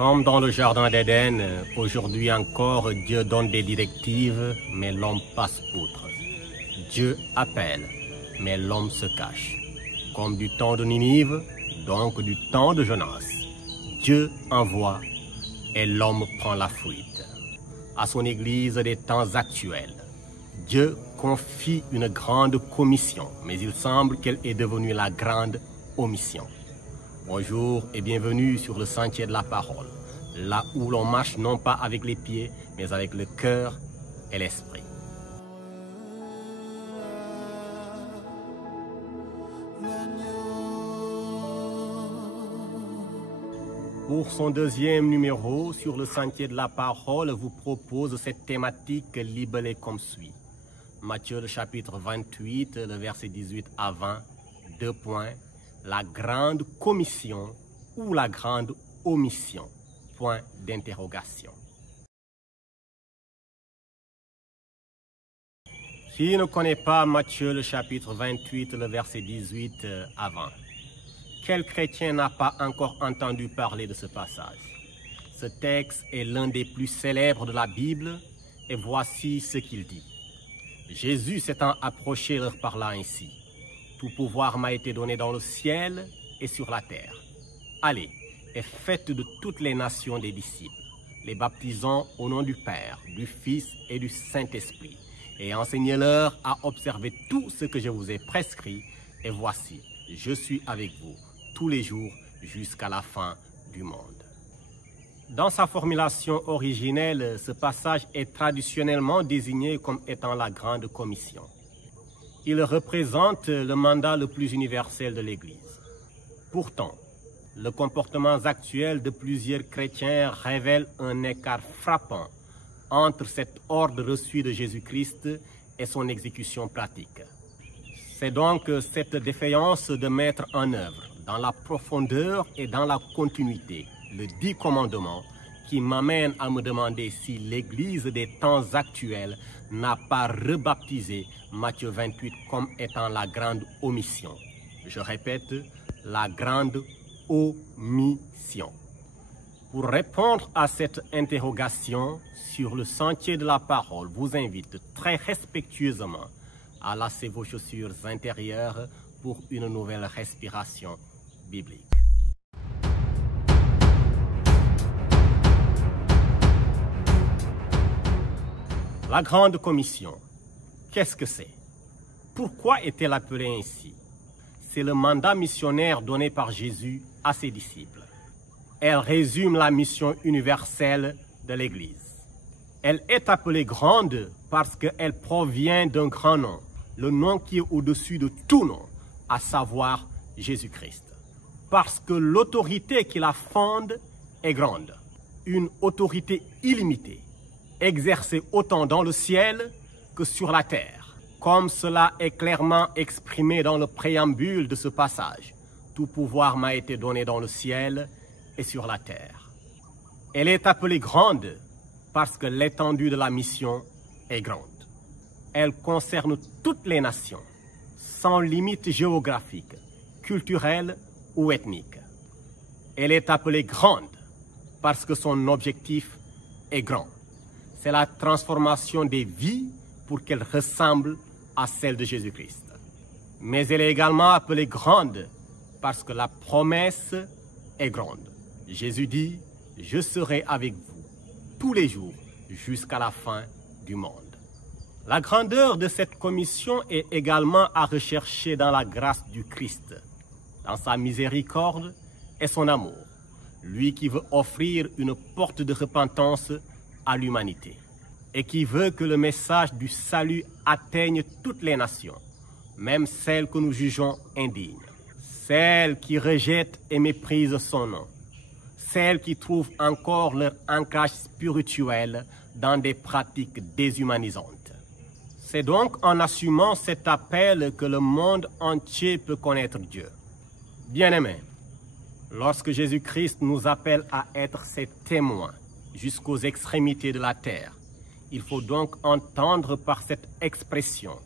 Comme dans le jardin d'Éden, aujourd'hui encore, Dieu donne des directives, mais l'homme passe outre. Dieu appelle, mais l'homme se cache. Comme du temps de Ninive, donc du temps de Jonas. Dieu envoie et l'homme prend la fuite. À son Église des temps actuels, Dieu confie une grande commission, mais il semble qu'elle est devenue la grande omission. Bonjour et bienvenue sur le sentier de la parole, là où l'on marche non pas avec les pieds, mais avec le cœur et l'esprit. Pour son deuxième numéro sur le sentier de la parole, vous propose cette thématique libellée comme suit. Matthieu le chapitre 28, le verset 18 à 20, 2 points. La grande commission ou la grande omission, point d'interrogation. Qui ne connaît pas Matthieu le chapitre 28, le verset 18 à 20? Quel chrétien n'a pas encore entendu parler de ce passage? Ce texte est l'un des plus célèbres de la Bible et voici ce qu'il dit. Jésus s'étant approché leur parla ainsi. Tout pouvoir m'a été donné dans le ciel et sur la terre. Allez et faites de toutes les nations des disciples, les baptisant au nom du Père, du Fils et du Saint-Esprit, et enseignez-leur à observer tout ce que je vous ai prescrit. Et voici, je suis avec vous tous les jours jusqu'à la fin du monde. Dans sa formulation originelle, ce passage est traditionnellement désigné comme étant la Grande Commission. Il représente le mandat le plus universel de l'Église. Pourtant, le comportement actuel de plusieurs chrétiens révèle un écart frappant entre cet ordre reçu de Jésus-Christ et son exécution pratique. C'est donc cette défaillance de mettre en œuvre, dans la profondeur et dans la continuité, le 10 commandements qui m'amène à me demander si l'Église des temps actuels n'a pas rebaptisé Matthieu 28 comme étant la grande omission. Je répète, la grande omission. Pour répondre à cette interrogation, sur le sentier de la parole, vous invite très respectueusement à lasser vos chaussures intérieures pour une nouvelle respiration biblique. La grande commission, qu'est-ce que c'est? Pourquoi est-elle appelée ainsi? C'est le mandat missionnaire donné par Jésus à ses disciples. Elle résume la mission universelle de l'Église. Elle est appelée grande parce qu'elle provient d'un grand nom, le nom qui est au-dessus de tout nom, à savoir Jésus-Christ. Parce que l'autorité qui la fonde est grande, une autorité illimitée, exercée autant dans le ciel que sur la terre. Comme cela est clairement exprimé dans le préambule de ce passage, tout pouvoir m'a été donné dans le ciel et sur la terre. Elle est appelée grande parce que l'étendue de la mission est grande. Elle concerne toutes les nations, sans limite géographique, culturelle ou ethnique. Elle est appelée grande parce que son objectif est grand. C'est la transformation des vies pour qu'elles ressemblent à celle de Jésus-Christ. Mais elle est également appelée grande parce que la promesse est grande. Jésus dit, je serai avec vous tous les jours jusqu'à la fin du monde. La grandeur de cette commission est également à rechercher dans la grâce du Christ, dans sa miséricorde et son amour, lui qui veut offrir une porte de repentance à l'humanité et qui veut que le message du salut atteigne toutes les nations, même celles que nous jugeons indignes, celles qui rejettent et méprisent son nom, celles qui trouvent encore leur ancrage spirituel dans des pratiques déshumanisantes. C'est donc en assumant cet appel que le monde entier peut connaître Dieu. Bien-aimés, lorsque Jésus-Christ nous appelle à être ses témoins jusqu'aux extrémités de la terre, il faut donc entendre par cette expression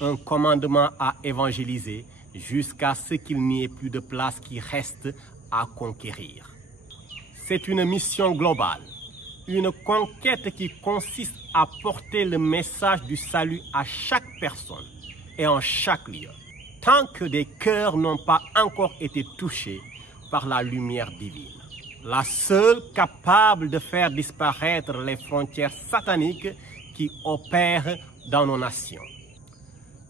un commandement à évangéliser jusqu'à ce qu'il n'y ait plus de place qui reste à conquérir. C'est une mission globale, une conquête qui consiste à porter le message du salut à chaque personne et en chaque lieu, tant que des cœurs n'ont pas encore été touchés par la lumière divine, la seule capable de faire disparaître les frontières sataniques qui opèrent dans nos nations.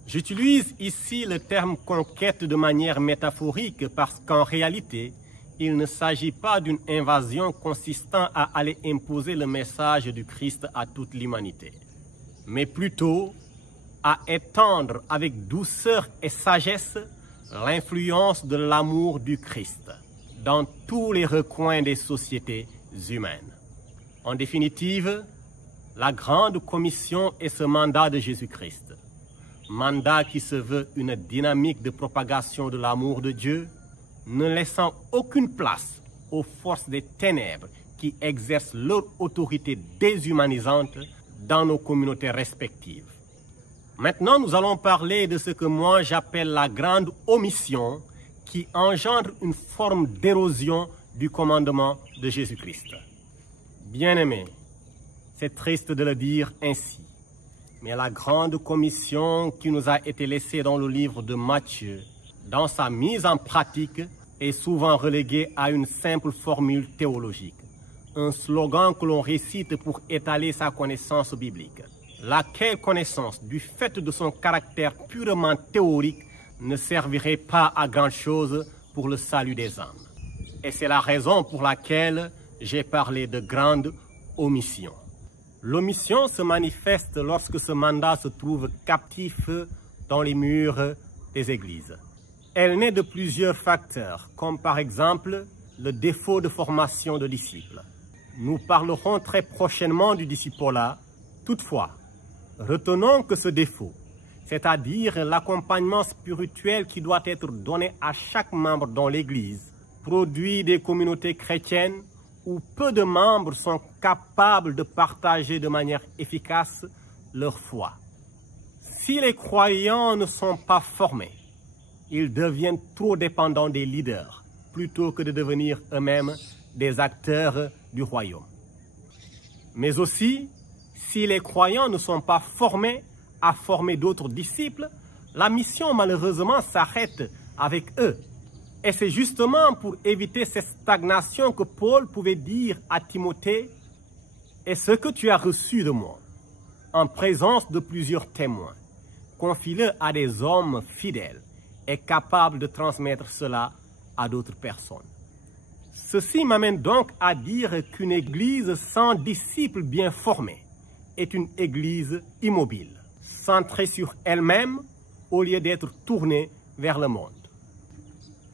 J'utilise ici le terme conquête de manière métaphorique parce qu'en réalité, il ne s'agit pas d'une invasion consistant à aller imposer le message du Christ à toute l'humanité, mais plutôt à étendre avec douceur et sagesse l'influence de l'amour du Christ dans tous les recoins des sociétés humaines. En définitive, la grande commission est ce mandat de Jésus-Christ, mandat qui se veut une dynamique de propagation de l'amour de Dieu, ne laissant aucune place aux forces des ténèbres qui exercent leur autorité déshumanisante dans nos communautés respectives. Maintenant, nous allons parler de ce que moi j'appelle la grande omission qui engendre une forme d'érosion du commandement de Jésus-Christ. Bien-aimés, c'est triste de le dire ainsi, mais la grande commission qui nous a été laissée dans le livre de Matthieu, dans sa mise en pratique, est souvent reléguée à une simple formule théologique, un slogan que l'on récite pour étaler sa connaissance biblique, laquelle connaissance, du fait de son caractère purement théorique, ne servirait pas à grand-chose pour le salut des âmes. Et c'est la raison pour laquelle j'ai parlé de grande omission. L'omission se manifeste lorsque ce mandat se trouve captif dans les murs des églises. Elle naît de plusieurs facteurs, comme par exemple le défaut de formation de disciples. Nous parlerons très prochainement du discipolat. Toutefois, retenons que ce défaut, c'est-à-dire l'accompagnement spirituel qui doit être donné à chaque membre dans l'Église, produit des communautés chrétiennes où peu de membres sont capables de partager de manière efficace leur foi. Si les croyants ne sont pas formés, ils deviennent trop dépendants des leaders plutôt que de devenir eux-mêmes des acteurs du royaume. Mais aussi, si les croyants ne sont pas formés à former d'autres disciples, la mission malheureusement s'arrête avec eux. Et c'est justement pour éviter cette stagnation que Paul pouvait dire à Timothée « Et ce que tu as reçu de moi, en présence de plusieurs témoins, confie-le à des hommes fidèles et capables de transmettre cela à d'autres personnes. » Ceci m'amène donc à dire qu'une église sans disciples bien formés est une église immobile, centrée sur elle-même au lieu d'être tournée vers le monde.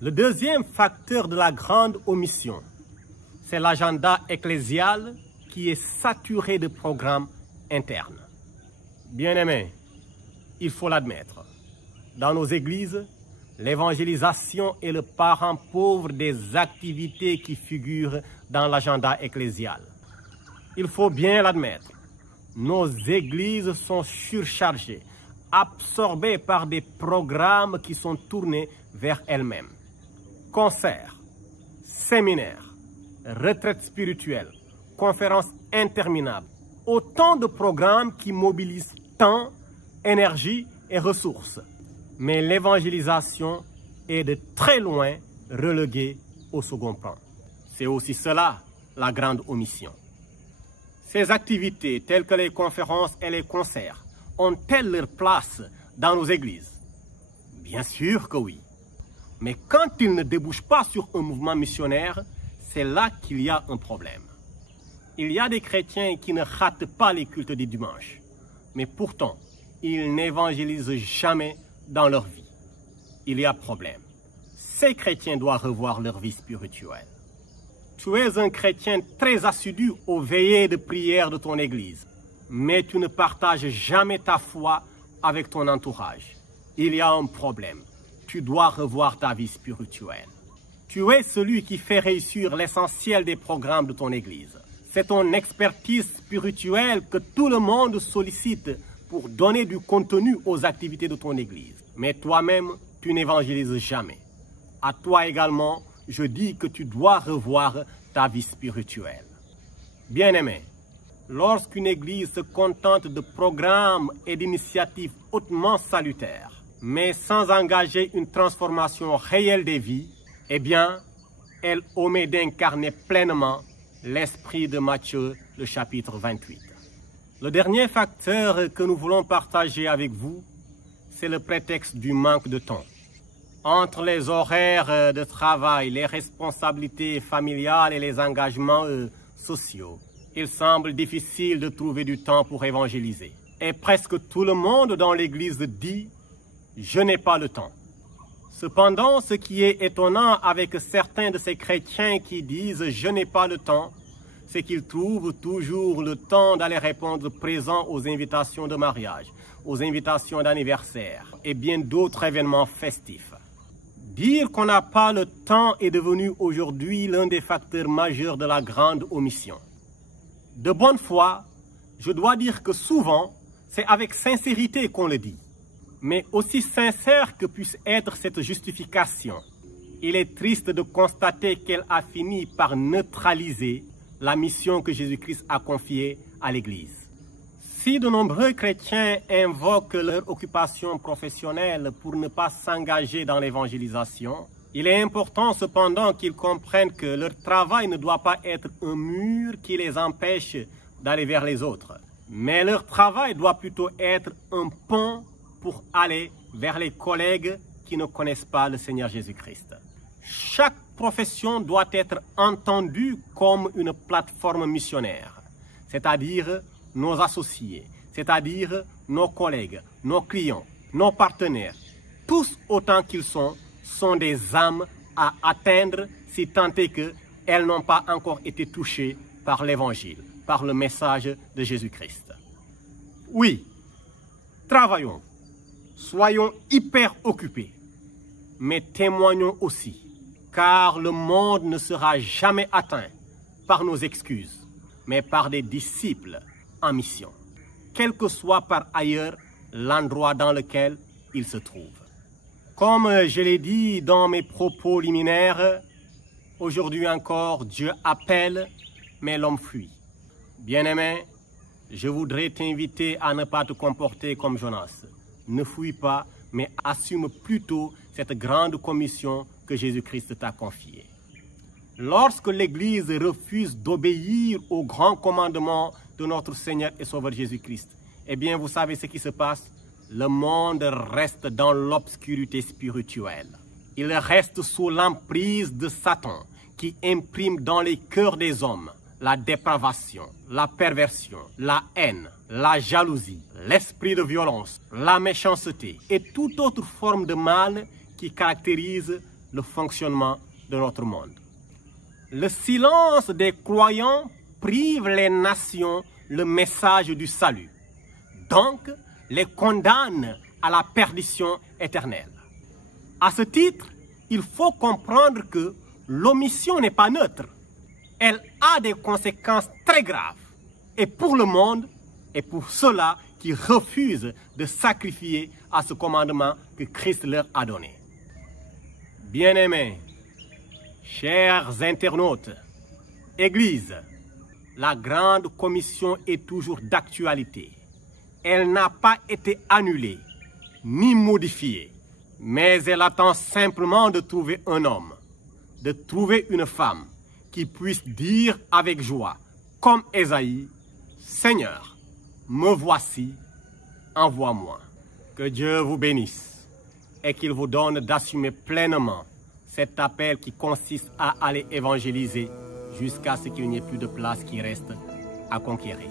Le deuxième facteur de la grande omission, c'est l'agenda ecclésial qui est saturé de programmes internes. Bien-aimés, il faut l'admettre, dans nos églises, l'évangélisation est le parent pauvre des activités qui figurent dans l'agenda ecclésial. Il faut bien l'admettre, nos églises sont surchargées, absorbées par des programmes qui sont tournés vers elles-mêmes. Concerts, séminaires, retraites spirituelles, conférences interminables, autant de programmes qui mobilisent temps, énergie et ressources. Mais l'évangélisation est de très loin reléguée au second plan. C'est aussi cela, la grande omission. Ces activités, telles que les conférences et les concerts, ont-elles leur place dans nos églises? Bien sûr que oui. Mais quand ils ne débouchent pas sur un mouvement missionnaire, c'est là qu'il y a un problème. Il y a des chrétiens qui ne ratent pas les cultes du dimanche, mais pourtant, ils n'évangélisent jamais dans leur vie. Il y a problème. Ces chrétiens doivent revoir leur vie spirituelle. Tu es un chrétien très assidu aux veillées de prière de ton église, mais tu ne partages jamais ta foi avec ton entourage. Il y a un problème. Tu dois revoir ta vie spirituelle. Tu es celui qui fait réussir l'essentiel des programmes de ton église. C'est ton expertise spirituelle que tout le monde sollicite pour donner du contenu aux activités de ton église. Mais toi-même, tu n'évangélises jamais. À toi également, je dis que tu dois revoir ta vie spirituelle. Bien-aimés, lorsqu'une église se contente de programmes et d'initiatives hautement salutaires, mais sans engager une transformation réelle des vies, eh bien, elle omet d'incarner pleinement l'esprit de Matthieu, le chapitre 28. Le dernier facteur que nous voulons partager avec vous, c'est le prétexte du manque de temps. Entre les horaires de travail, les responsabilités familiales et les engagements sociaux, il semble difficile de trouver du temps pour évangéliser. Et presque tout le monde dans l'Église dit « je n'ai pas le temps ». Cependant, ce qui est étonnant avec certains de ces chrétiens qui disent « je n'ai pas le temps », c'est qu'ils trouvent toujours le temps d'aller répondre présent aux invitations de mariage, aux invitations d'anniversaire et bien d'autres événements festifs. Dire qu'on n'a pas le temps est devenu aujourd'hui l'un des facteurs majeurs de la grande omission. De bonne foi, je dois dire que souvent, c'est avec sincérité qu'on le dit. Mais aussi sincère que puisse être cette justification, il est triste de constater qu'elle a fini par neutraliser la mission que Jésus-Christ a confiée à l'Église. Si de nombreux chrétiens invoquent leur occupation professionnelle pour ne pas s'engager dans l'évangélisation, il est important cependant qu'ils comprennent que leur travail ne doit pas être un mur qui les empêche d'aller vers les autres, mais leur travail doit plutôt être un pont pour aller vers les collègues qui ne connaissent pas le Seigneur Jésus-Christ. Chaque profession doit être entendue comme une plateforme missionnaire, c'est-à-dire nos associés, c'est-à-dire nos collègues, nos clients, nos partenaires, tous autant qu'ils sont des âmes à atteindre si tant est qu'elles n'ont pas encore été touchées par l'Évangile, par le message de Jésus-Christ. Oui, travaillons, soyons hyper occupés, mais témoignons aussi, car le monde ne sera jamais atteint par nos excuses, mais par des disciples en mission, quel que soit par ailleurs l'endroit dans lequel il se trouve. Comme je l'ai dit dans mes propos liminaires, aujourd'hui encore, Dieu appelle, mais l'homme fuit. Bien-aimé, je voudrais t'inviter à ne pas te comporter comme Jonas. Ne fuis pas, mais assume plutôt cette grande commission que Jésus-Christ t'a confiée. Lorsque l'Église refuse d'obéir au grand commandement de notre Seigneur et Sauveur Jésus-Christ, eh bien, vous savez ce qui se passe? Le monde reste dans l'obscurité spirituelle. Il reste sous l'emprise de Satan qui imprime dans les cœurs des hommes la dépravation, la perversion, la haine, la jalousie, l'esprit de violence, la méchanceté et toute autre forme de mal qui caractérise le fonctionnement de notre monde. Le silence des croyants prive les nations le message du salut, donc les condamne à la perdition éternelle. À ce titre, il faut comprendre que l'omission n'est pas neutre. Elle a des conséquences très graves, et pour le monde, et pour ceux-là qui refusent de sacrifier à ce commandement que Christ leur a donné. Bien-aimés, chers internautes, Église, la grande commission est toujours d'actualité. Elle n'a pas été annulée, ni modifiée, mais elle attend simplement de trouver un homme, de trouver une femme qui puisse dire avec joie, comme Ésaïe, « Seigneur, me voici, envoie-moi ». Que Dieu vous bénisse et qu'il vous donne d'assumer pleinement cet appel qui consiste à aller évangéliser jusqu'à ce qu'il n'y ait plus de place qui reste à conquérir.